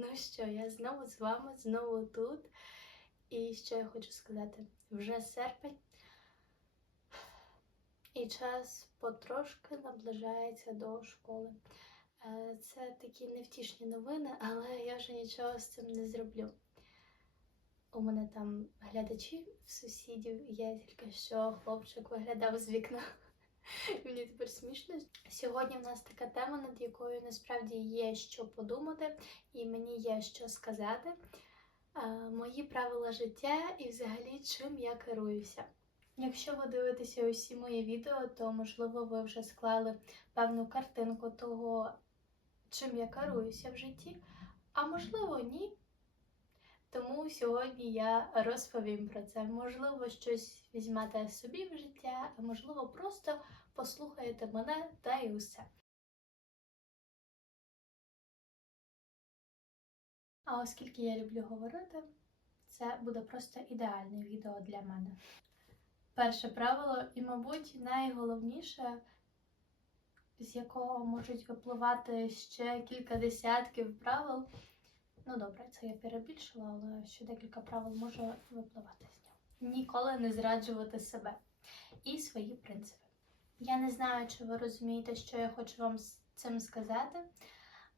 Ну що, я знову з вами, знову тут. І що я хочу сказати? Вже серпень, і час потрошки наближається до школи. Е, Це такі невтішні новини, але я вже нічого з цим не зроблю. У мене там глядачі в сусідів є тільки що хлопчик виглядав з вікна. Мені тепер смішно. Сьогодні в нас така тема, над якою насправді є що подумати, і мені є що сказати. Е, Мої правила життя і взагалі чим я керуюся. Якщо ви дивитеся усі мої відео, то можливо ви вже склали певну картинку того, чим я керуюся в житті, а можливо, ні. Тому сьогодні я розповім про це. Можливо, щось візьмете собі в життя, а можливо, просто послухаєте мене та й усе. А оскільки я люблю говорити, це буде просто ідеальне відео для мене. Перше правило, і, мабуть, найголовніше, з якого можуть випливати ще кілька десятків правил. Ну добре, це я перебільшила, але ще декілька правил може випливати з нього. Ніколи не зраджувати себе і свої принципи. Я не знаю, чи ви розумієте, що я хочу вам з цим сказати,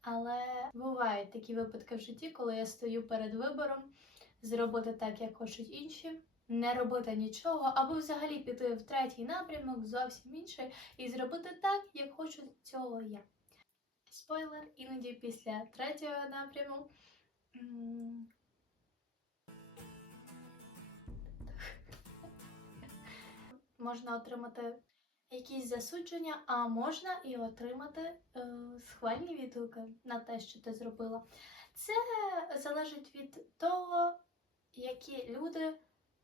але бувають такі випадки в житті, коли я стою перед вибором зробити так, як хочуть інші, не робити нічого, або взагалі піти в третій напрямок, зовсім інший, і зробити так, як хочу цього я. Спойлер, іноді після третього напряму. Можна отримати якісь засудження, а можна і отримати е, схвальні відгуки на те, що ти зробила. Це залежить від того, які люди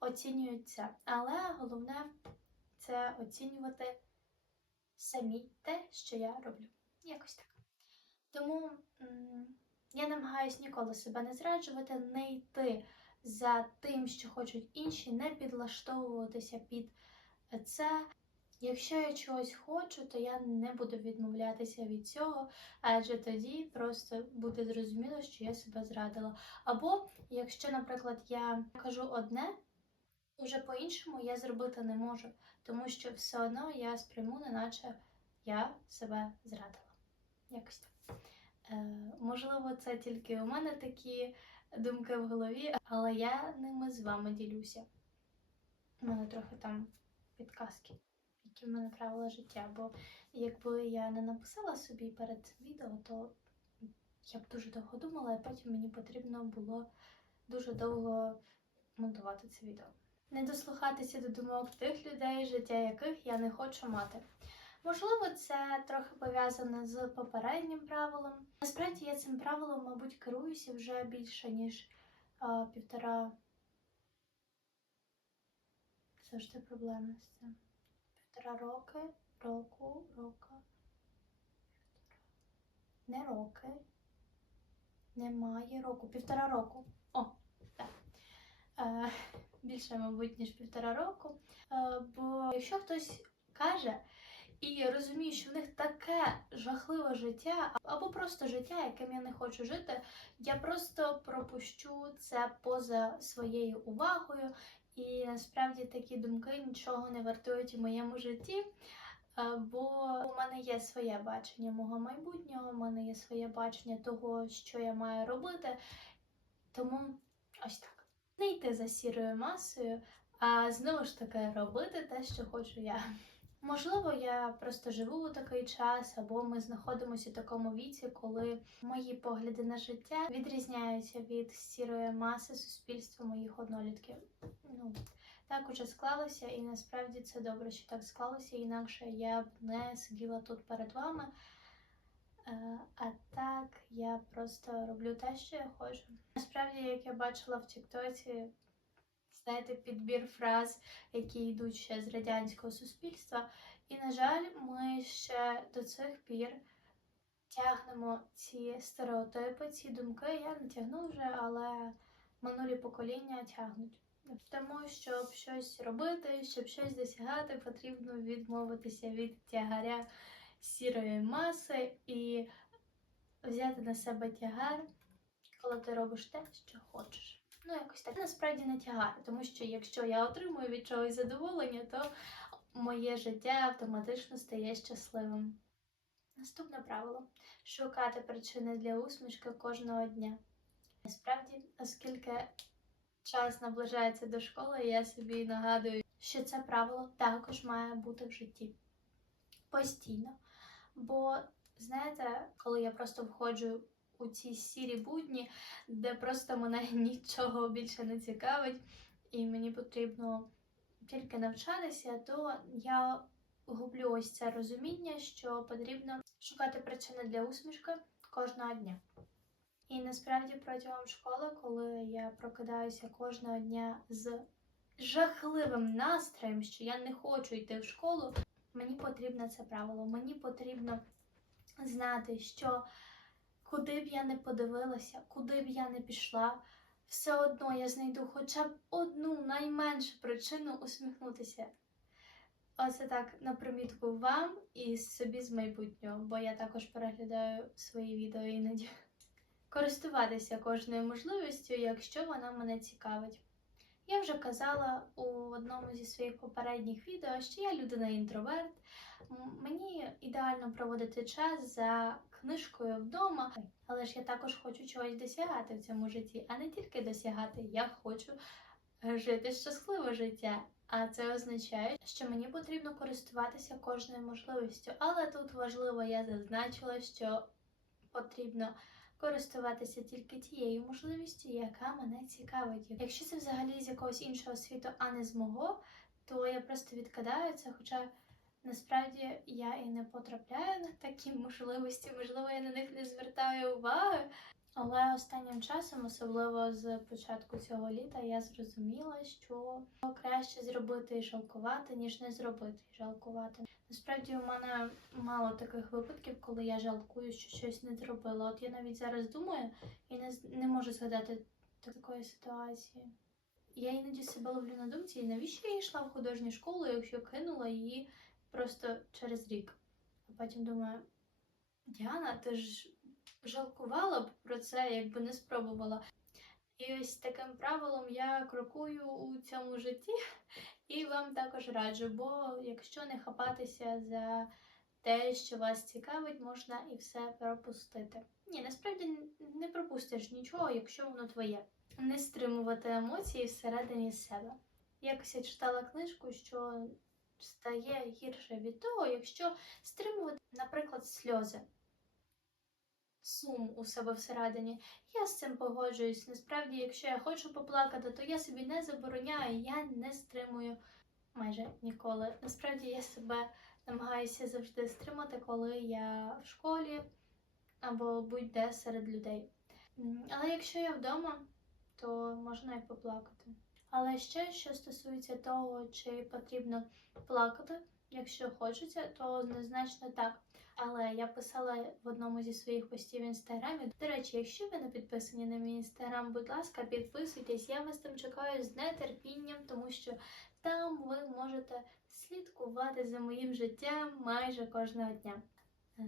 оцінюють це. Але головне це оцінювати самі те, що я роблю. Якось так. Тому я намагаюся ніколи себе не зраджувати, не йти за тим, що хочуть інші, не підлаштовуватися під це. Якщо я чогось хочу, то я не буду відмовлятися від цього, адже тоді просто буде зрозуміло, що я себе зрадила. Або якщо, наприклад, я кажу одне, уже по-іншому я зробити не можу, тому що все одно я сприйму, неначе я себе зрадила. Якось так. Е, можливо, це тільки у мене такі думки в голові, але я ними з вами ділюся. У мене трохи там підказки, які в мене правила життя. Бо якби я не написала собі перед цим відео, то я б дуже довго думала, і потім мені потрібно було дуже довго монтувати це відео. Не дослухатися до думок тих людей, життя яких я не хочу мати. Можливо, це трохи пов'язано з попереднім правилом. Насправді я цим правилом, мабуть, керуюся вже більше, ніж а, півтора. Завжди проблеми з цим. Півтора роки, року, рока. Не роки. Немає року. Півтора року. О, так. Е, більше, мабуть, ніж півтора року. Е, бо якщо хтось каже і розуміє, що в них таке жахливе життя, або просто життя, яким я не хочу жити, я просто пропущу це поза своєю увагою. І насправді такі думки нічого не вартують у моєму житті. Бо у мене є своє бачення мого майбутнього, у мене є своє бачення того, що я маю робити. Тому ось так. Не йти за сірою масою, а знову ж таки робити те, що хочу я. Можливо, я просто живу у такий час, або ми знаходимося у такому віці, коли мої погляди на життя відрізняються від сірої маси суспільства моїх однолітків. Ну, так уже склалося, і насправді це добре, що так склалося, інакше я б не сиділа тут перед вами. Е, А так я просто роблю те, що я хочу. Насправді, як я бачила в Тіктоці, знаєте, підбір фраз, які йдуть ще з радянського суспільства. І, на жаль, ми ще до цих пір тягнемо ці стереотипи, ці думки. Я не тягну вже, але минулі покоління тягнуть. Тому, щоб щось робити, щоб щось досягати, потрібно відмовитися від тягаря сірої маси і взяти на себе тягар коли ти робиш те, що хочеш. Ну, якось так насправді не тому що якщо я отримую від чогось задоволення, то моє життя автоматично стає щасливим. Наступне правило шукати причини для усмішки кожного дня. Насправді, оскільки час наближається до школи, я собі нагадую, що це правило також має бути в житті постійно. Бо, знаєте, коли я просто входжу у ці сірі будні, де просто мене нічого більше не цікавить, і мені потрібно тільки навчатися, то я гублю ось це розуміння, що потрібно шукати причини для усмішки кожного дня. І насправді протягом школи, коли я прокидаюся кожного дня з жахливим настроєм, що я не хочу йти в школу, мені потрібно це правило. Мені потрібно знати, що куди б я не подивилася, куди б я не пішла, все одно я знайду хоча б одну найменшу причину усміхнутися. Оце так на примітку вам і собі з майбутнього, бо я також переглядаю свої відео іноді. Користуватися кожною можливістю, якщо вона мене цікавить. Я вже казала у одному зі своїх попередніх відео, що я людина інтроверт. Мені ідеально проводити час за книжкою вдома, але ж я також хочу чогось досягати в цьому житті, а не тільки досягати. Я хочу жити щасливе життя. А це означає, що мені потрібно користуватися кожною можливістю. Але тут важливо, я зазначила, що потрібно користуватися тільки тією можливістю, яка мене цікавить. Якщо це взагалі з якогось іншого світу, а не з мого, то я просто відкидаю це. Хоча насправді я і не потрапляю на такі можливості, можливо, я на них не звертаю уваги. Але останнім часом, особливо з початку цього літа, я зрозуміла, що краще зробити і жалкувати, ніж не зробити і жалкувати. Насправді у мене мало таких випадків, коли я жалкую, що щось не зробила. От я навіть зараз думаю і не, не можу згадати такої ситуації. Я іноді себе ловлю на думці, і навіщо я йшла в художню школу, якщо кинула її просто через рік. А потім думаю, Діана, ти ж жалкувала б про це, якби не спробувала. І ось таким правилом я крокую у цьому житті і вам також раджу, бо якщо не хапатися за те, що вас цікавить, можна і все пропустити. Ні, насправді не пропустиш нічого, якщо воно твоє. Не стримувати емоції всередині себе. Якось я читала книжку, що стає гірше від того, якщо стримувати, наприклад, сльози. Сум у себе всередині. Я з цим погоджуюсь. Насправді, якщо я хочу поплакати, то я собі не забороняю, я не стримую майже ніколи. Насправді я себе намагаюся завжди стримати, коли я в школі або будь-де серед людей. Але якщо я вдома, то можна і поплакати. Але ще що стосується того, чи потрібно плакати, якщо хочеться, то однозначно так. Але я писала в одному зі своїх постів в інстаграмі. До речі, якщо ви не підписані на мій інстаграм, будь ласка, підписуйтесь. Я вас там чекаю з нетерпінням, тому що там ви можете слідкувати за моїм життям майже кожного дня. Е,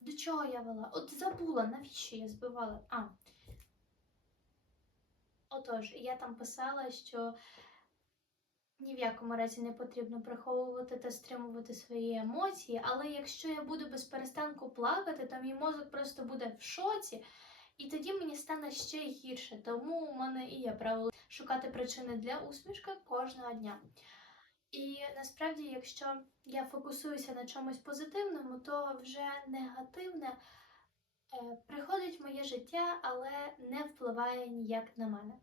До чого я вела? От забула, навіщо я збивала? А. Отож, я там писала, що ні в якому разі не потрібно приховувати та стримувати свої емоції, але якщо я буду без перестанку плакати, то мій мозок просто буде в шоці, і тоді мені стане ще гірше. Тому у мене і є правило шукати причини для усмішки кожного дня. І насправді, якщо я фокусуюся на чомусь позитивному, то вже негативне е, приходить в моє життя, але не впливає ніяк на мене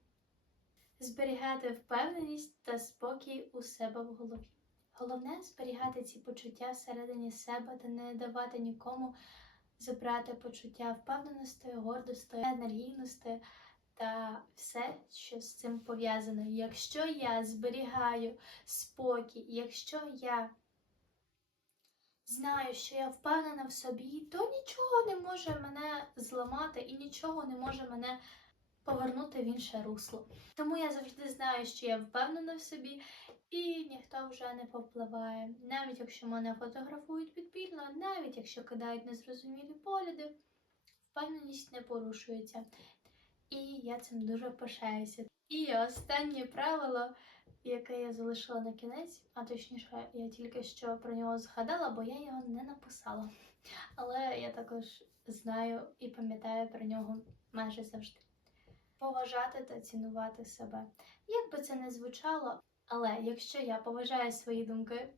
зберігати впевненість та спокій у себе в голові. Головне зберігати ці почуття всередині себе та не давати нікому забрати почуття впевненості, гордості, енергійності та все, що з цим пов'язано. Якщо я зберігаю спокій, якщо я знаю, що я впевнена в собі, то нічого не може мене зламати і нічого не може мене повернути в інше русло. Тому я завжди знаю, що я впевнена в собі, і ніхто вже не повпливає. Навіть якщо мене фотографують підпільно, навіть якщо кидають незрозумілі погляди, впевненість не порушується. І я цим дуже пишаюся. І останнє правило, яке я залишила на кінець, а точніше, я тільки що про нього згадала, бо я його не написала. Але я також знаю і пам'ятаю про нього майже завжди. Поважати та цінувати себе. Як би це не звучало, але якщо я поважаю свої думки,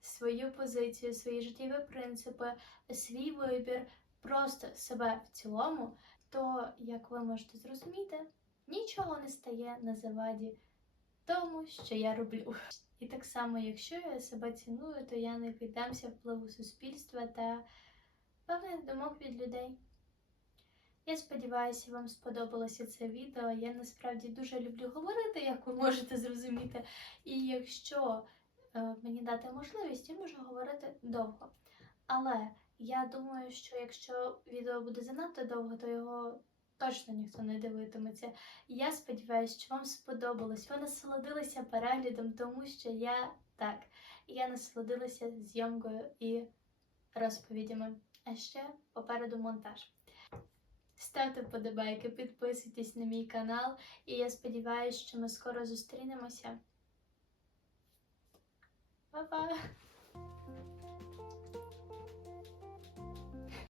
свою позицію, свої життєві принципи, свій вибір, просто себе в цілому, то, як ви можете зрозуміти, нічого не стає на заваді тому, що я роблю. І так само, якщо я себе ціную, то я не піддамся впливу суспільства та певних думок від людей. Я сподіваюся, вам сподобалося це відео. Я насправді дуже люблю говорити, як ви можете зрозуміти. І якщо е, мені дати можливість, я можу говорити довго. Але я думаю, що якщо відео буде занадто довго, то його точно ніхто не дивитиметься. Я сподіваюся, що вам сподобалось. Ви насолодилися переглядом, тому що я так, я насолодилася зйомкою і розповідями. А ще попереду монтаж. Ставте вподобайки, підписуйтесь на мій канал, і я сподіваюся, що ми скоро зустрінемося. Па-па!